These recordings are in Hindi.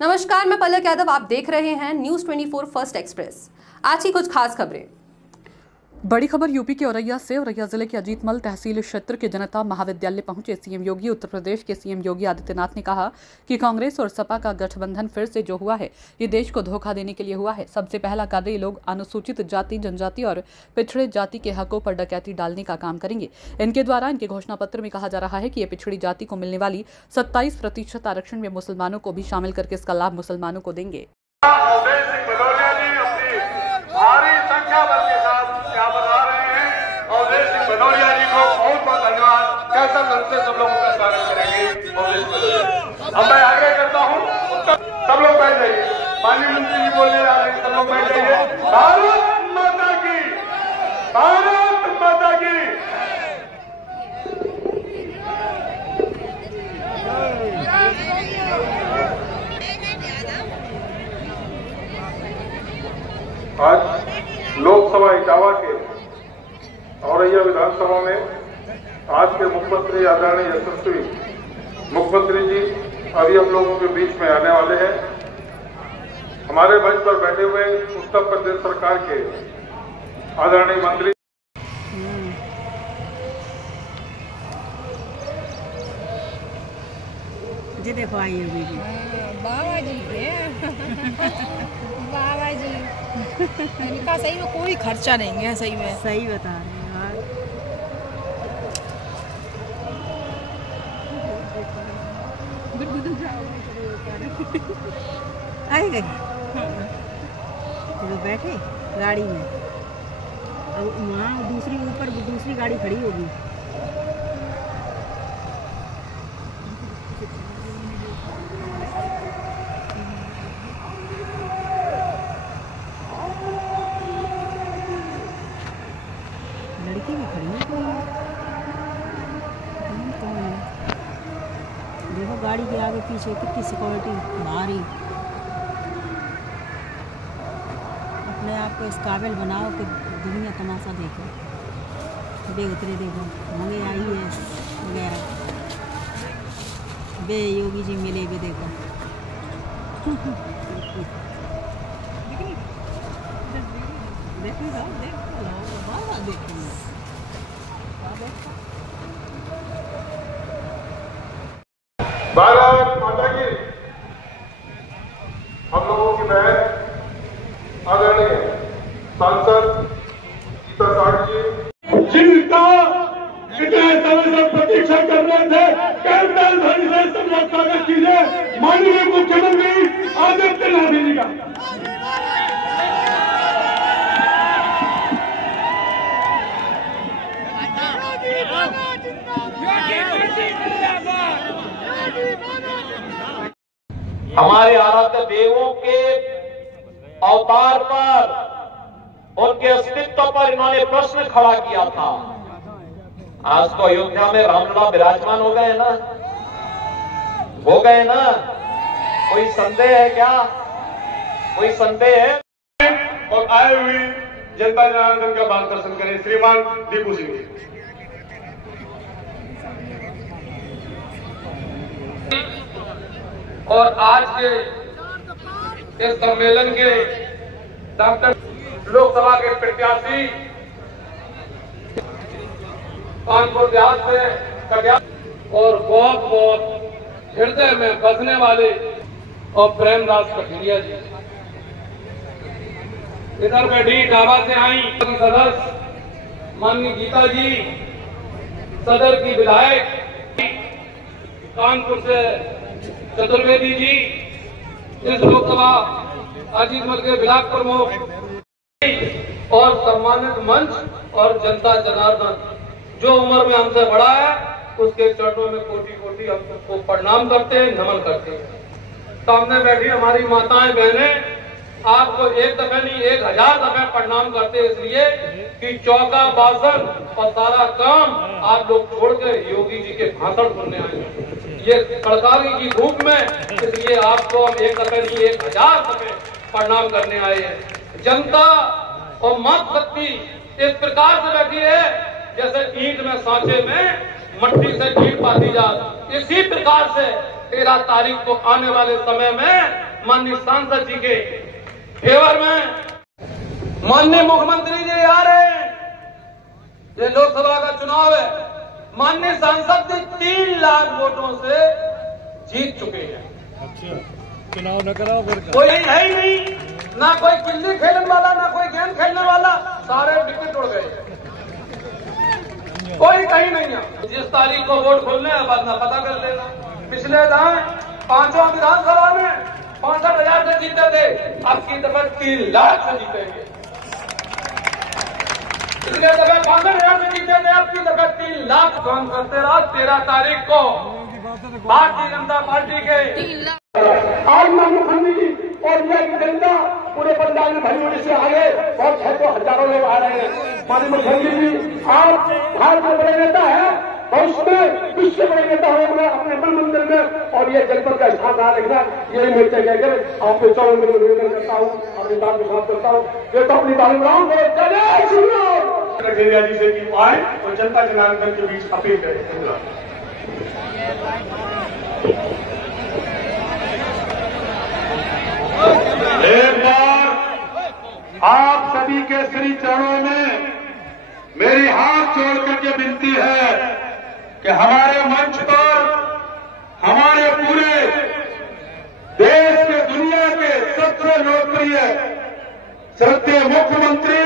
नमस्कार, मैं पलक यादव। आप देख रहे हैं न्यूज़ 24 फर्स्ट एक्सप्रेस। आज की कुछ खास खबरें। बड़ी खबर यूपी के औरैया से। औरैया जिले के अजीतमल तहसील क्षेत्र के जनता महाविद्यालय पहुंचे सीएम योगी। उत्तर प्रदेश के सीएम योगी आदित्यनाथ ने कहा कि कांग्रेस और सपा का गठबंधन फिर से जो हुआ है, ये देश को धोखा देने के लिए हुआ है। सबसे पहला कार्य ये लोग अनुसूचित जाति, जनजाति और पिछड़े जाति के हकों पर डकैती डालने का काम करेंगे। इनके द्वारा इनके घोषणा पत्र में कहा जा रहा है कि ये पिछड़ी जाति को मिलने वाली 27% आरक्षण में मुसलमानों को भी शामिल करके इसका लाभ मुसलमानों को देंगे। भदौरिया जी को बहुत बहुत धन्यवाद। कैसा से सब लोग उनका स्वागत करेंगे। अब मैं आगे करता हूँ, सब लोग बैठ जाइए। माननीय मंत्री जी बोलने जा रहे हैं, सब लोग बैठ जाइए। भारत माता की, भारत माता की। आज लोकसभा इटावा के औरैया विधानसभा में आज के मुख्यमंत्री आदरणीय यशस्वी मुख्यमंत्री जी अभी हम लोगों के बीच में आने वाले हैं। हमारे मंच पर बैठे हुए उत्तर प्रदेश सरकार के आदरणीय मंत्री जी देखो आइए दीदी बाबा जी बाबा जी इनका सही में कोई खर्चा नहीं है। सही में सही बता रहे हैं यार। आए गए तो बैठे गाड़ी में, अब वहाँ दूसरी ऊपर दूसरी गाड़ी खड़ी होगी। लड़की भी खड़ी है कोई, कौन है? देखो गाड़ी के आगे पीछे कितनी सिक्योरिटी भारी। अपने आप को इस काबिल बनाओ कि दुनिया तमाशा देखे। बेउतरे देखो मंगे आई है वगैरह, बे योगी जी मिले भी देखो। देखो भारत माता की। हम लोगों की बहन आदरणीय सांसद गीता साड़ी जी, जिनका इतने समय से प्रतीक्षा कर रहे थे, कैंपल धन से सब स्वागत कीजिए माननीय मुख्यमंत्री आदित्यनाथ जी का। हमारे आराध्य देवों के अवतार पर, उनके अस्तित्व पर इन्होंने प्रश्न खड़ा किया था। आज तो अयोध्या में रामलला विराजमान हो गए ना, हो गए ना। कोई संदेह है क्या? कोई संदेह है? और आए हुए जनता जनार्दन का मार्गदर्शन करें श्रीमान दीपू सिंह जी। और आज के इस सम्मेलन के डॉक्टर लोकसभा के प्रत्याशी कानपुर देहात से कटिहार और बहुत बहुत हृदय में बसने वाले और प्रेमदास कठिरिया जी, इधर बैठी इटावा से आई सदस्य माननीय गीता जी, सदर की विधायक कानपुर से चतुर्वेदी जी, इस लोकसभा अजीतमल के ब्लॉक प्रमुख और सम्मानित मंच और जनता जनार्दन, जो उम्र में हमसे बड़ा है उसके चरणों में कोटि कोटि हम सबको प्रणाम करते हैं, नमन करते हैं। सामने बैठी हमारी माताएं बहनें आपको एक दफे नहीं 1000 दफे प्रणाम करते हैं, इसलिए कि चौका बासन और सारा काम आप लोग छोड़कर योगी जी के भाषण सुनने आए हैं। ये कड़काली की धूप में, इसलिए आपको हम एक दफे नहीं 1000 दफे प्रणाम करने आए हैं। जनता और मत शक्ति इस प्रकार से बैठी है जैसे ईंट में सांचे में मट्टी से ईंट पाती जा, इसी प्रकार से 13 तारीख को आने वाले समय में माननीय सांसद जी के फेवर में। माननीय मुख्यमंत्री जी आ रहे हैं, ये लोकसभा का चुनाव है, माननीय सांसद जी 3 लाख वोटों से जीत चुके हैं। अच्छा, चुनाव न कराओ फिर कोई है ही नहीं, ना कोई किल्ली खेलने वाला, ना कोई गेंद खेलने वाला, सारे विकेट उड़ गए, कोई कहीं नहीं है। जिस तारीख को वोट खोलने है बाद में पता कर लेना। पिछले दाएं 5वां विधानसभा में 65,000 से जीते थे, अब की दफा 3 लाख से जीतेंगे। पिछले दफा 65,000 से जीते थे, अब की दफा 3 लाख। काम करते रहा। 13 तारीख को भारतीय जनता पार्टी के आज मुख्यमंत्री जी और यह जनता पूरे पंजाब में भरी हुई से आ गए और 600,000 लोग आ रहे हैं। माननीय मुख्यमंत्री जी, आप भारत के बड़े नेता है, भविष्य में विश्व के बड़े नेता होंगे अपने मन मंदिर में, और ये जनपद का स्थान बना रखना, यही मैं तय कहकर आपको 14 दिन में निवेदन करता हूँ और इस बात को समाप्त करता हूँ। ये तो अपनी बालिकाओं को जय श्री राम कठेरिया जी से की आए और जनता जनार्दन के बीच अपील करें। एक बार आप सभी के श्री चरणों में मेरी हाथ जोड़ करके विनती है कि हमारे मंच पर हमारे पूरे देश के दुनिया के सबसे लोकप्रिय श्रद्धेय मुख्यमंत्री,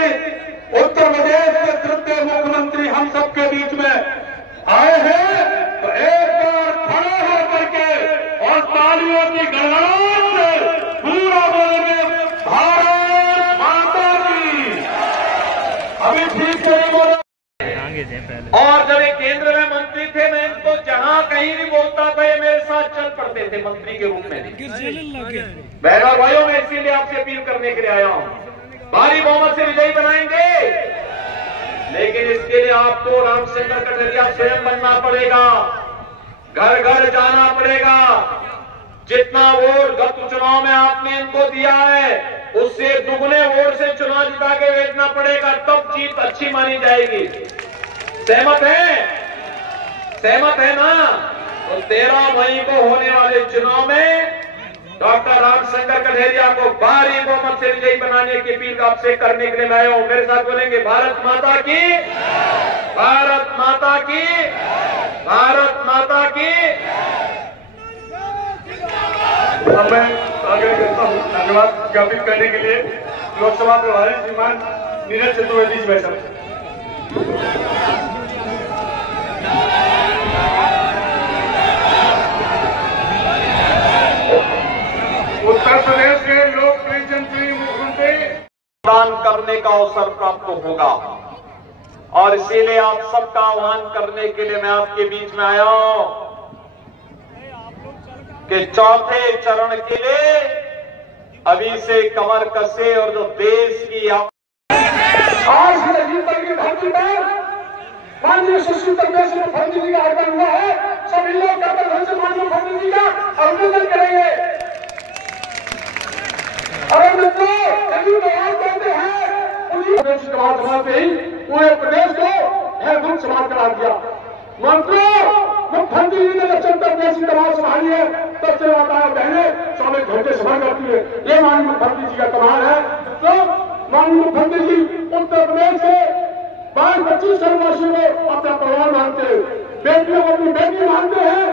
उत्तर प्रदेश के श्रद्धेय मुख्यमंत्री हम सबके बीच में आए हैं, तो एक बार खड़े होकर के और तालियों की गड़गड़ाहट से पूरा बोलेंगे भारत माता की। अभी ठीक से नहीं बोला। और जब ये केंद्र में मंत्री थे, मैं इनको जहां कहीं भी बोलता था ये मेरे साथ चल पड़ते थे मंत्री के रूप में। बहनों और भाइयों, मैं इसीलिए आपसे अपील करने के लिए आया हूं, भारी बहुमत से विजयी बनाएंगे, लेकिन इसके लिए आपको रामशंकर कठेरिया स्वयं बनना पड़ेगा, घर घर जाना पड़ेगा। जितना वोट गत चुनाव में आपने इनको दिया है, उससे दुगने वोट से चुनाव जिता के भेजना पड़ेगा, तब जीत अच्छी मानी जाएगी। सहमत है? सहमत है ना? तो 13 मई को होने वाले चुनाव में डॉक्टर रामशंकर कठेरिया को भारी बहुमत से विजयी बनाने की अपील आपसे करने के लिए मैं आया हूं। मेरे साथ बोलेंगे भारत माता की, भारत माता की, भारत माता की। अब मैं आगे करता हूँ धन्यवाद ज्ञापित करने के लिए लोकसभा प्रभारी श्रीमान नीरज चतुर्वेदी जी बैठक। उत्तर प्रदेश के लोकप्रिय जनप्रिय मुख्यमंत्री दान करने का अवसर प्राप्त होगा, और इसीलिए आप सबका आह्वान करने के लिए मैं आपके बीच में आया हूं कि चौथे चरण के लिए अभी से कमर कसे और जो देश की आज की धरती पर माननीय सुश्री मुखर्जी जी का आगमन हुआ है। सभी लोग माननीय मुखर्जी जी का अभिनंदन करेंगे। अरे मित्रों, यदि बयान करते हैं प्रदेश समाज समाते ही पूरे प्रदेश को भयभूत समाज करा दिया। मंत्रियों, मुख्यमंत्री जी ने जब चंद्र प्रदेश की समाज संभाली है, तब से माताएं बहनें 24 घंटे सफर करती है। ये माननीय मुख्यमंत्री जी का कमाल है। तो माननीय मुख्यमंत्री जी उत्तर प्रदेश से 22-25 वर्षों को अपना परिवार मानते हैं, बेटियों को अपनी बेटी मानते हैं।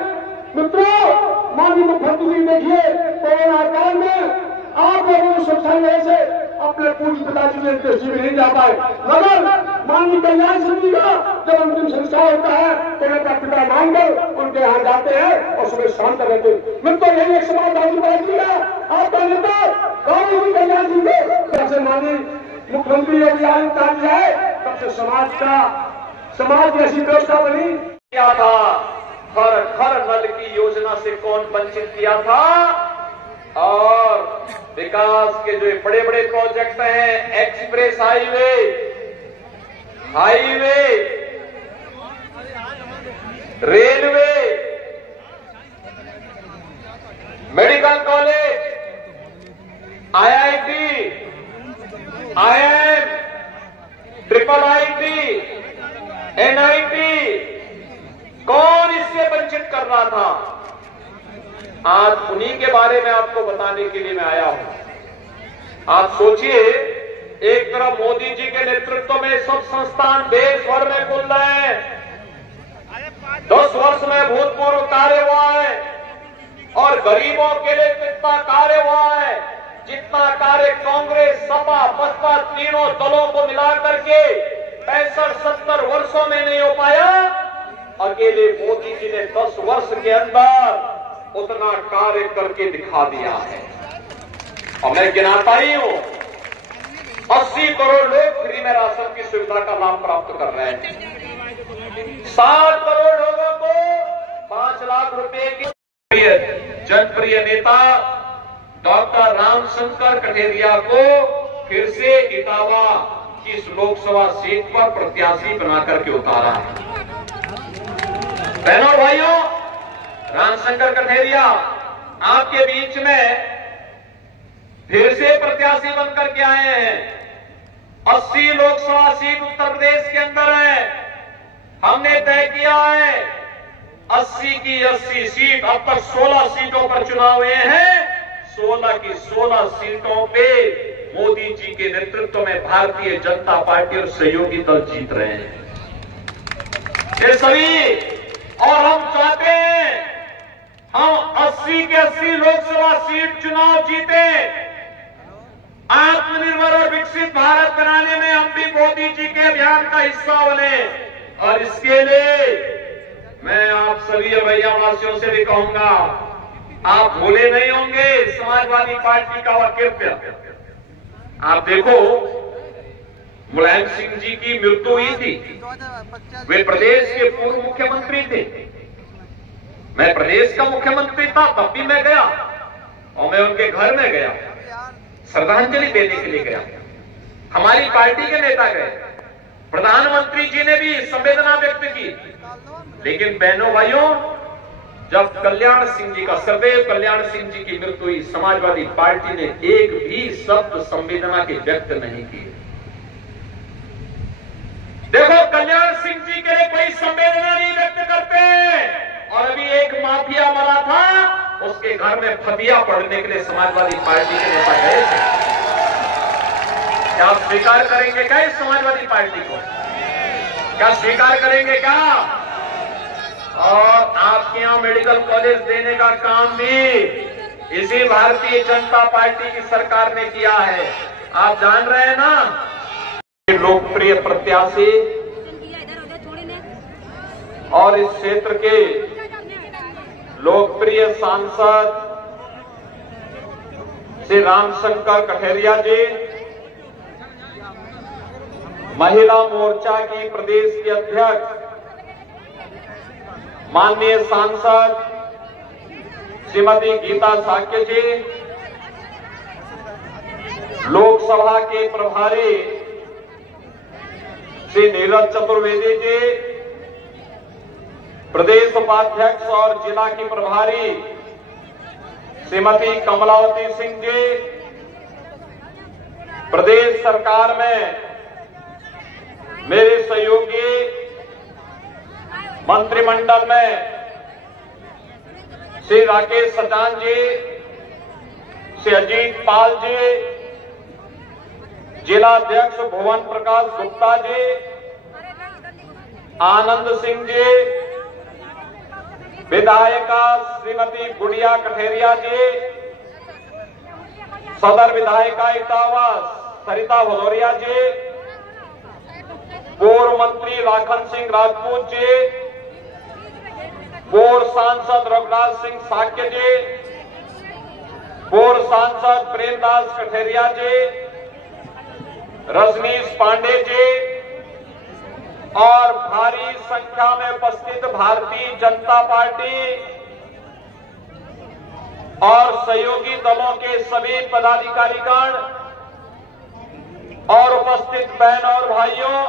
मित्रों, माननीय मुख्यमंत्री जी देखिए, कोरोना काल में आप लोगों को सुरक्षा वजह से अपने पूज्य पिताजी के निर्देश में नहीं जा पाए, मगर माननीय कल्याण सिंह जी का जब अंतिम संस्कार होता है तो उनका पिता मानकर उनके यहाँ जाते हैं और सुबह शाम तक रहते हैं। मित्रों, यही एक समाजवादी पार्टी का आपका नेता माननीय कल्याण सिंह को जब से माननीय मुख्यमंत्री अभियान कार्य जाए, तब से समाज की ऐसी व्यवस्था बनी। किया था हर घर नल की योजना से कौन वंचित किया था, और विकास के जो बड़े बड़े प्रोजेक्ट हैं, express highway, railway, medical college, IIT, IIM, IIIT, NIT, कौन इससे वंचित कर रहा था? आज उन्हीं के बारे में आपको बताने के लिए मैं आया हूं। आप सोचिए, एक तरफ मोदी जी के नेतृत्व में सब संस्थान देश भर में खुल रहे हैं, 10 वर्ष में भूतपूर्व कार्य हुआ है, और गरीबों के लिए कितना कार्य हुआ है, जितना कार्य कांग्रेस, सपा, बसपा तीनों दलों को मिला करके 65-70 वर्षों में नहीं हो पाया, अकेले मोदी जी ने 10 वर्ष के अंदर उतना कार्य करके दिखा दिया है। और मैं गिनाता ही हूं, 80 करोड़ लोग फ्री में राशन की सुविधा का लाभ प्राप्त कर रहे हैं। 60 करोड़ लोगों को 5 लाख रुपए की जनप्रिय नेता डॉक्टर रामशंकर कठेरिया को फिर से इटावा की इस लोकसभा सीट पर प्रत्याशी बनाकर के उतारा है। बहनों भाइयों, रामशंकर कठेरिया आपके बीच में फिर से प्रत्याशी बनकर के आए हैं। 80 लोकसभा सीट उत्तर प्रदेश के अंदर है। हमने तय किया है 80 की 80 सीट, अब तक 16 सीटों पर चुनाव हुए हैं, 16 की 16 सीटों पे मोदी जी के नेतृत्व में भारतीय जनता पार्टी और सहयोगी दल जीत रहे हैं। ये सभी, और हम चाहते हैं हम 80 के 80 लोकसभा सीट चुनाव जीते, आत्मनिर्भर और विकसित भारत बनाने में हम भी मोदी जी के अभियान का हिस्सा बने। और इसके लिए मैं आप सभी रवैया वासियों से भी कहूंगा, आप भूले नहीं होंगे समाजवादी पार्टी का वह कृत्य। आप देखो, मुलायम सिंह जी की मृत्यु हुई थी, वे प्रदेश के पूर्व मुख्यमंत्री थे। मैं प्रदेश का मुख्यमंत्री था, तब भी मैं गया, और मैं उनके घर में गया, श्रद्धांजलि देने के लिए गया। हमारी पार्टी के नेता गए, प्रधानमंत्री जी ने भी संवेदना व्यक्त की। लेकिन बहनों भाइयों, जब कल्याण सिंह जी का, सरदेव कल्याण सिंह जी की मृत्यु हुई, समाजवादी पार्टी ने एक भी शब्द संवेदना के व्यक्त नहीं किए। देखो, कल्याण सिंह जी के लिए कोई संवेदना नहीं व्यक्त करते। और अभी एक माफिया मरा था, उसके घर में फतिया पढ़ने के लिए समाजवादी पार्टी के नेता गए थे। क्या आप स्वीकार करेंगे क्या इस समाजवादी पार्टी को? क्या स्वीकार करेंगे क्या? और आपके यहां मेडिकल कॉलेज देने का काम भी इसी भारतीय जनता पार्टी की सरकार ने किया है। आप जान रहे हैं ना, लोकप्रिय प्रत्याशी और इस क्षेत्र के लोकप्रिय सांसद श्री रामशंकर कठेरिया जी, महिला मोर्चा की प्रदेश की अध्यक्ष माननीय सांसद श्रीमती गीता साक्य जी, लोकसभा के प्रभारी श्री नीरज चतुर्वेदी जी, प्रदेश उपाध्यक्ष और जिला की प्रभारी श्रीमती कमलावती सिंह जी, प्रदेश सरकार में मेरे सहयोगी मंत्रिमंडल में श्री राकेश सचान जी, श्री अजीत पाल जी, जिला अध्यक्ष भुवन प्रकाश गुप्ता जी, आनंद सिंह जी, विधायिका श्रीमती गुड़िया कठेरिया जी, सदर विधायिका इटावा सरिता भदौरिया जी, पूर्व मंत्री लाखन सिंह राजपूत जी, पूर्व सांसद रघुनाथ सिंह साक्य जी, पूर्व सांसद प्रेमदास कठेरिया जी, रजनीश पांडे जी, और भारी संख्या में उपस्थित भारतीय जनता पार्टी और सहयोगी दलों के सभी पदाधिकारीगण और उपस्थित बहन और भाइयों,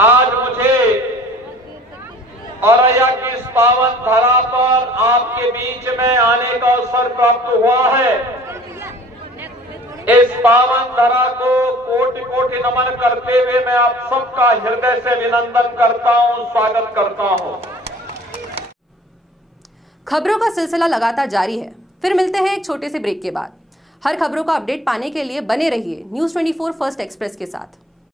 आज मुझे औरैया की इस पावन धरा पर आपके बीच में आने का अवसर प्राप्त हुआ है। इस पावन धरा को कोटि कोटि नमन करते हुए मैं आप सबका हृदय से अभिनंदन करता हूं, स्वागत करता हूं। खबरों का सिलसिला लगातार जारी है। फिर मिलते हैं एक छोटे से ब्रेक के बाद। हर खबरों का अपडेट पाने के लिए बने रहिए न्यूज़ 24 फर्स्ट एक्सप्रेस के साथ।